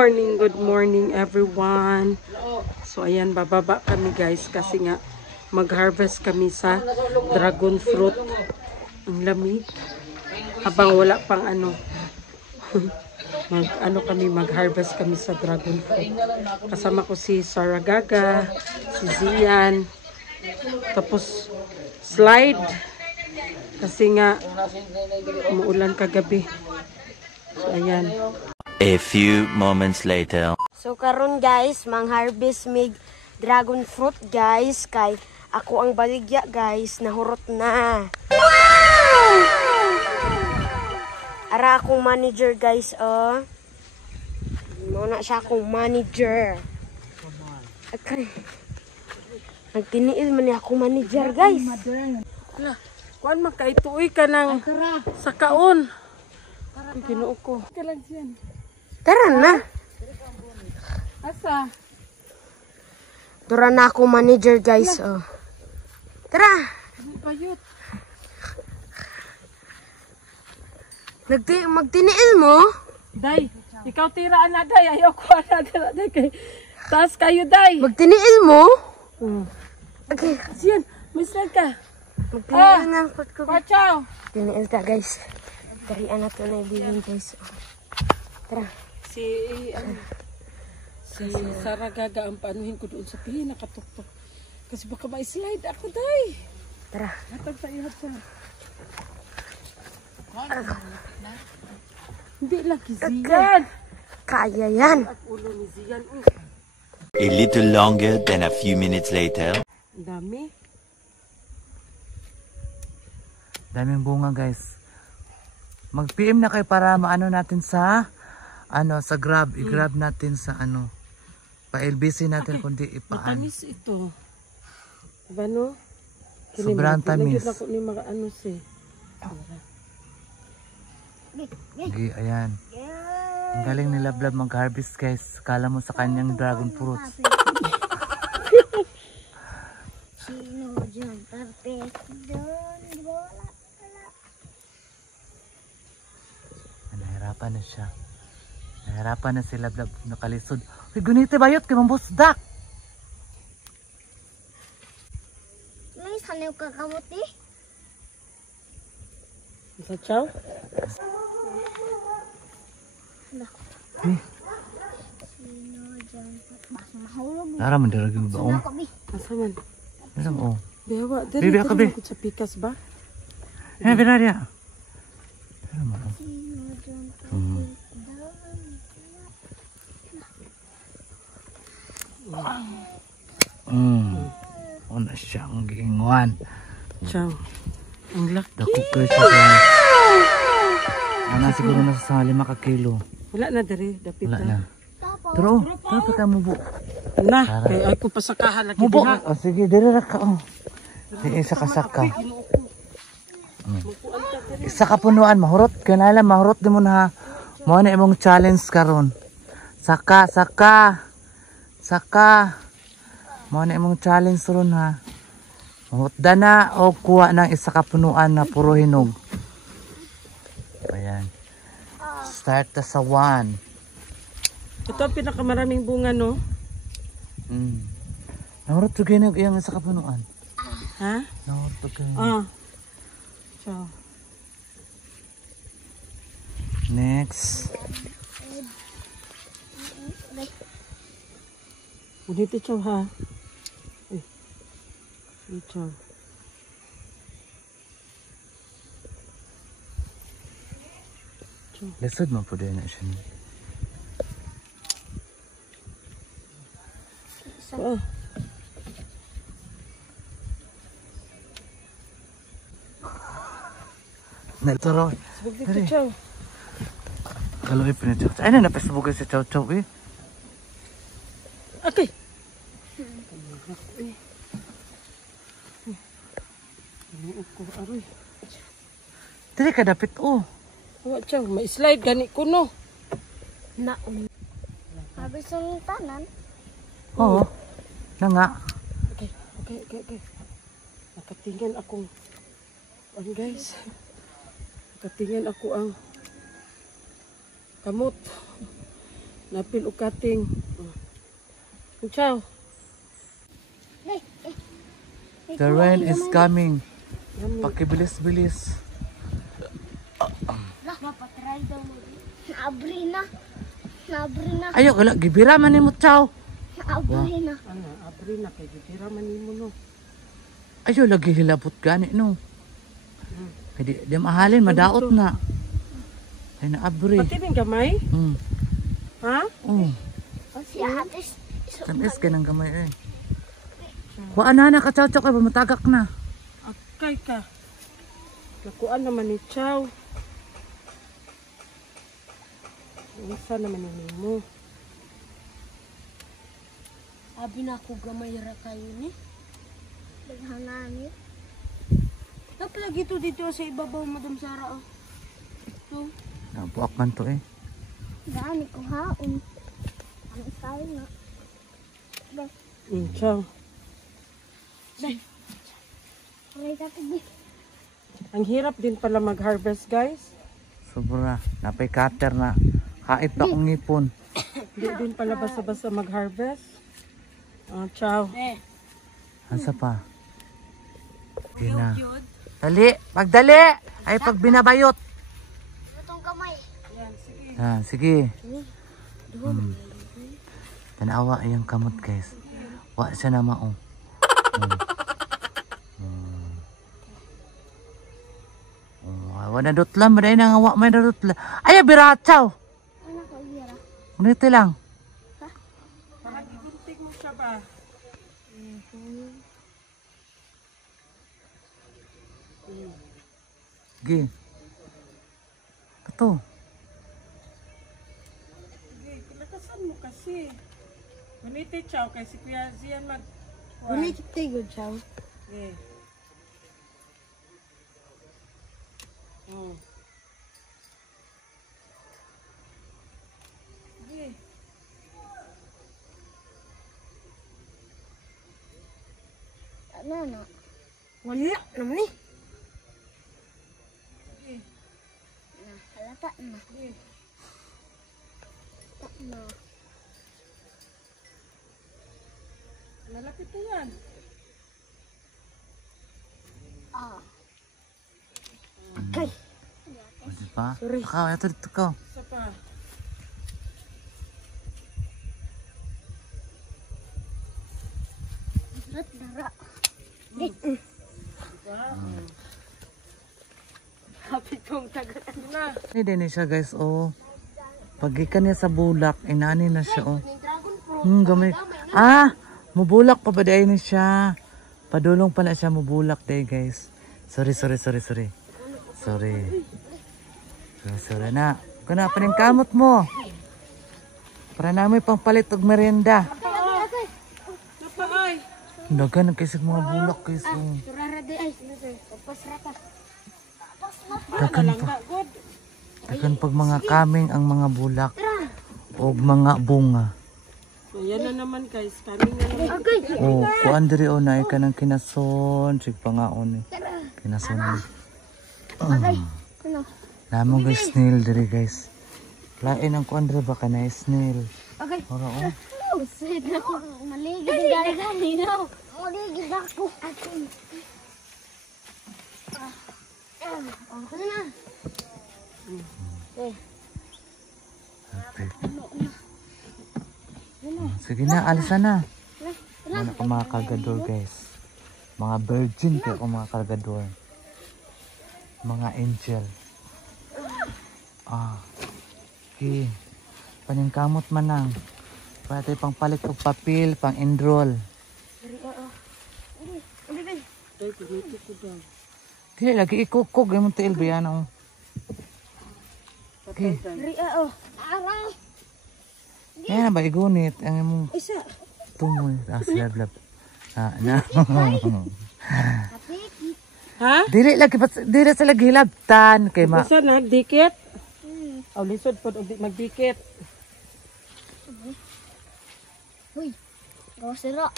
good morning everyone. So ayan, bababa kami guys kasi nga mag-harvest kami sa dragon fruit. Ang lamig. Habang wala pang ano. mag-harvest kami sa dragon fruit. Kasama ko si Sarah Gaga, si Zian. Tapos slide. Kasi nga umuulan kagabi. So ayan. A few moments later. So karon guys, mang-harvest mig dragon fruit guys kay ako ang baligya guys, nahurot na. Wow! Ara akong manager guys, oh. Muna siya akong manager. Okay. Nagtiniil man ni akong manager guys. Hala, kuan makaituoy ka ng sakaon. Ginoo ko. Tara na. Asa? Tara na akong manager guys, oh. Tara. Bayot. Magtiniil mo? Day, ikaw tiraan na day. Ayaw ko na day kay taas kayo day. Magtiniil mo? Okay. Siyan, may slide ka. Magtiniil nga ko. Pachaw. Tiniil ka guys. Tarian na to na ibigin guys. Tara. Si Sarah Gaga ang paanuhin ko doon sa pili nakatuktok. Kasi baka ma-slide ako day. Tara. Hatag sa iyo sa. Hindi lagi Zian. Kaya yan. At ulo ni Zian. A little longer than a few minutes later. Ang dami. Daming bunga guys. Mag-PM na kayo para maano natin sa sa grab. I-grab natin sa pa-LBC natin kundi ipaan. Matamis ito. Diba no? Sobrang tamis. Lagyan ako ni mga si. Okay, ayan. Ang galing ni Lablab mag-harvest guys. Kala mo sa kanyang dragon fruits. Sino dyan? Perfect. Nahirapan na siya. Nahirapan na si Lablab nakalisod. Uy, gunite bayot kay mambusdak. May sanaw kakamuti? Sa chow? Nara man diragi mo ba? Asa man? Nara mo. Bewa, Bibi ako, be. sa pikas ba? Eh, binarya. Nara mo. Una siyang giinguan. Chow. Ang laki. Dako kayo siya guys. Ana siguro nasa 5 ka kilo. Wala na dere, dapit Wala na. na. Pero, dapat ka mubo. Na, kaya ako pasakahan lagi Mubo. diha. O sige, dire ra ka. Di isa ka saka. Isa ka punuan, mahurot. Kaya na mahurot din mo na. Mo na imong challenge karon. Saka. Mo na imong challenge ron ha. Mahutda na o kuha ng isa ka punuan na puro hinog. Ayan. Start ta sa 1. Ito ang pinakamaraming bunga, no? Nahurot to ginog iyang isa ka punuan. Ha? Nahurot to ginog. Ah. Chow. Next. Dito, Chow, ha? Chow. Lesod mo po din na siya. Oh. Naltaro. Sabog dito, Chow. Kalau ipinatsak. Ay na napasabugay sa chow-chow eh. Okay. Dili ka dapit oh. Awa, Chow, may slide gani ko, no? Naon. Habis ng tanan? Oo. Na nga. Okay. Nakatingin akong guys. Nakatingin ako ang kamot. Napil o kating. Ciao. The rain is coming. Pakibilis-bilis. Napatry daw mo. Naabri na. Naabri na. Ayo, wala. Gibira man ni mo, chow. Naabri na. Ano, abri na kay gitira man nimo no. Ayo, lagi hilabot gani, no. Kaya di mahalin, madaot na. Ay, naabri. Pati din gamay? Ha? Si atis. Tamis ka ng gamay, eh. Kuhaan na, chow-chow ka ba? Matagak na. Akay ka. Nakuan naman ni Chow. Isa naman ni mo. Abi na ako gamay ra kayo ni. Daghanani. Naplagi to dito sa ibabaw, Madam Sara. Oh. So, Nabuak man to, eh. dami ko haon. Ang isaw na. Chow. Aray ka tabi. Ang hirap din pala mag-harvest, guys. Sobra. Napay cutter na. Hait pa kong ngipon. Hindi din pala basta-basta mag-harvest. Chow. Asa pa? Ina. Dali! Pagdali! Ay, pag binabayot. Itong kamay. Sige. Tanawa yung kamot, guys. Wa siya na mao. Wala dutlam, maday na nga wa may dutlam. Ay, biratsaw! Ano ko ira? Uniti lang. Parang igunting mo siya ba? Sige. Kato. Sige, kilakasan mo kasi. Ganito, Chow, kay si Kuya Zian mag... Uli kita yun, Chow. Okay. Sige. Ano na? Wala naman eh. Sige. Halata na. Sige. Na. Lalapit na yan. Okay. O, diba? Sorry. Ikaw, ito dito ko. Isa pa. Rat dara. Kapit kong tagal. Na. Ini din siya, guys, oh. Pagikan niya sa bulak, inani na siya, oh. Dragon fruit. Gamay. Ah! Mubulak pa ba dahil na siya? Padulong pala siya mubulak dahil, guys. Sorry. Sorry na. Kuna pa rin kamot mo. Para namin pang palit og merienda. Napaay. Dagan kasi mga bulak, guys, oh. Surara de ay. Tapos rata. Dagan pa. Good. Dagan pag mga kaming ang mga bulak. O mga bunga. So, yan na naman, guys. Kami na naman. Okay. Oh, kuan diri o na ka ng kinason, sig pangaon ni. Kinason ni. Okay. Ano? Namo guys snail diri, guys. Lain ang kuan diri ba kana snail. Okay. Ora oh. Usid na ko. Maligid ang gani no. Maligid ako. Ano na? Okay. Sige na, alisan na. Wala ko mga kargador, guys. Mga virgin kayo mga kargador. Mga angel. Okay. Paningkamot manang. Pwede pang palit o papel, pang enroll. Ay, pinito ko daw. Dili, lagi ikukog. Yung tiil ba yan, oh. Okay. Ria oh. Aray. Yan na ba, igunit. Ang imong Isa. tumoy. Slablab. Na. Ha? Dili sa lagi hilabtan. Kay ma... Basta nagdikit? O, lisod po magdikit. Uy. Rosera.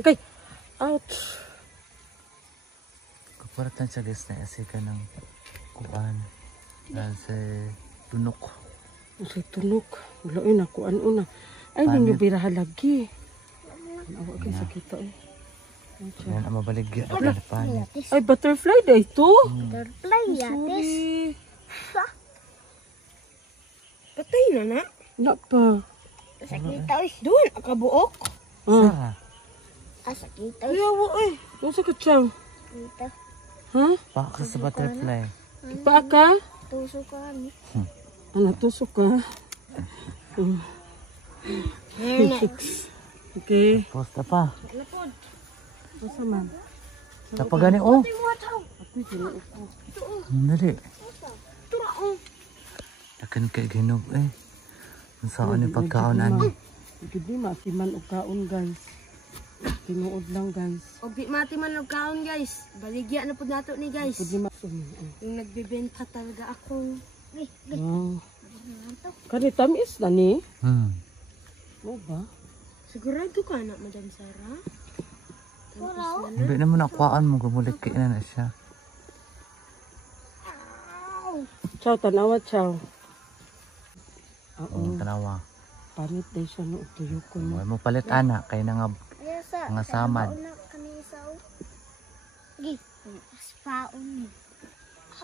Okay. Ouch. Kaparatan siya, guys, na asika ng kuan. Sa tunok. Sa tunok. Wala yun ako. Ano na. Ay, ninyo biraha lagi. Awa ka sa kita eh. Yan ang mabaligya. At panit. Ay, butterfly da ito. Butterfly, yatis. Sorry. Patay na na. Wala pa. Sakita eh. Doon, akabuok. Ah. Sakita Ay, awa eh. Doon sa katsang. Sakita. Ha? Baka sa butterfly. Pa ka? Tusok ka kami. Ano, tusok ka? Hair next. Okay. Posta pa. Masa man? Tapagani oh. Ako'y sinuupo. Dali. Takan kay ginog eh. Ang saan ni pagkaon ani. Hindi matiman o kaon guys. Tinuod lang guys. O di mati man og kaon guys. Baligya na pud nato ni guys. Pwede Yung nagbebenta talaga ako. Oh. Kani tamis na ni? Mo ba? Sigurado ka na, Madam Sarah? Hindi naman nakuhaan mo. Gumulik na siya. Chow, tanawa chow. Oo. Tanawa. Panit day siya no. Tuyo ko no. Huwag mo palit anak. Kaya na nga samad. Gi, spaon.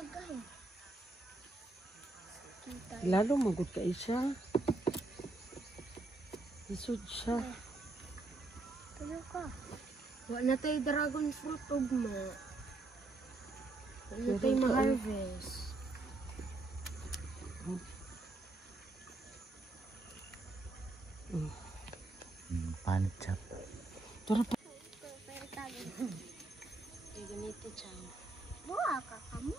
Agay. Lalo magod ka siya. Isud siya. Tuyo ka. Wala na tayo dragon fruit ugma. Wala na tayo ma-harvest. Panit siya. Tara pa. Ganito siya. Buha ka kamo.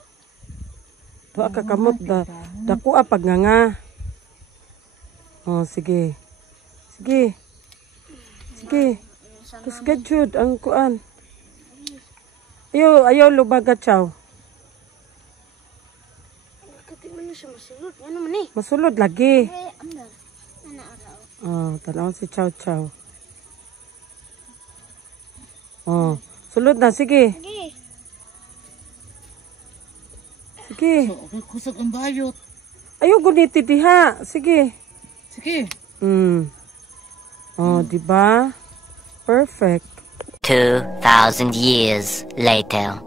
Tuwa ka kamot da. Dako pag nga. Oh, sige. Sige. Sige. Kas gajud ang kuan. Ayaw lubaga chow. Kati man na siya masulot. Ano man eh? Masulod lagi. Ano araw? Oh, tanaw si chow chow. Oh, sulod na sige. Sige. Sige. Kusog ang bayot. Ayaw guniti diha. Sige. Sige. Oh, di ba? Perfect. 2,000 years later.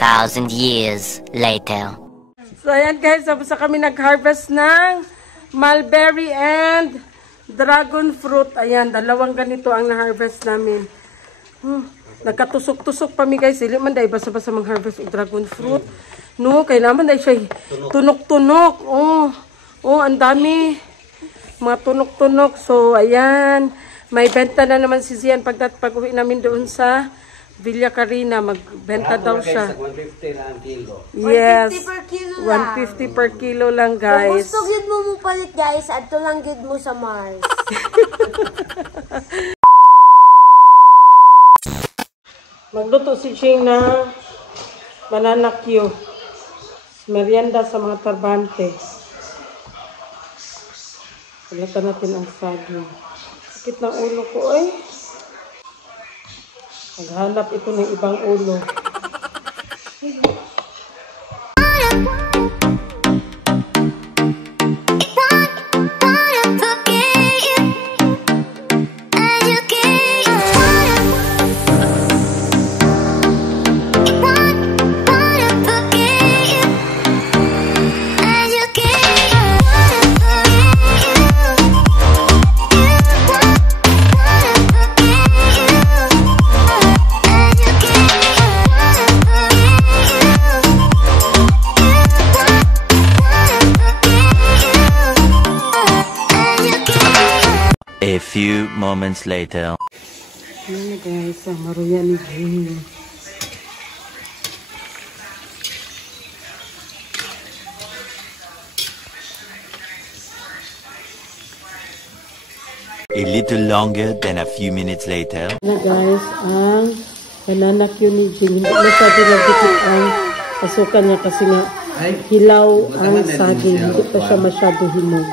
Thousand years later. So ayan guys, tapos kami nag-harvest ng mulberry and dragon fruit. Ayan, dalawang ganito ang na-harvest namin. Nagkatusok-tusok pa mi guys. Hindi man dahil basa-basa mag-harvest ng dragon fruit. No, kaya naman dahil siya tunok-tunok. Oh, ang dami. Mga tunok-tunok. So ayan, may benta na naman si Zian pag-uwi namin doon sa Villa Carina, magbenta daw siya. 150 lang kilo. Yes. 150 per kilo lang. 150 per kilo lang, Kung guys. gusto gid mo palit guys, adto lang gid mo sa Mars. Magluto si Ching na banana Q. Merienda sa mga tarbante. Paglatan natin ang saging. Sakit ng ulo ko, ay. Maghanap ito ng ibang ulo. A few moments later. Ayan guys, ang maruya ni Jing. A little longer than a few minutes later. Na guys, ang banana Q ni Jing. Hindi masyado nagdikit ang asukan niya kasi nga hilaw ang saging. Hindi pa siya masyado hinog.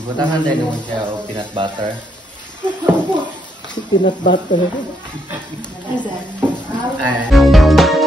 Ibutahan din naman siya o peanut butter. Peanut butter. Ay.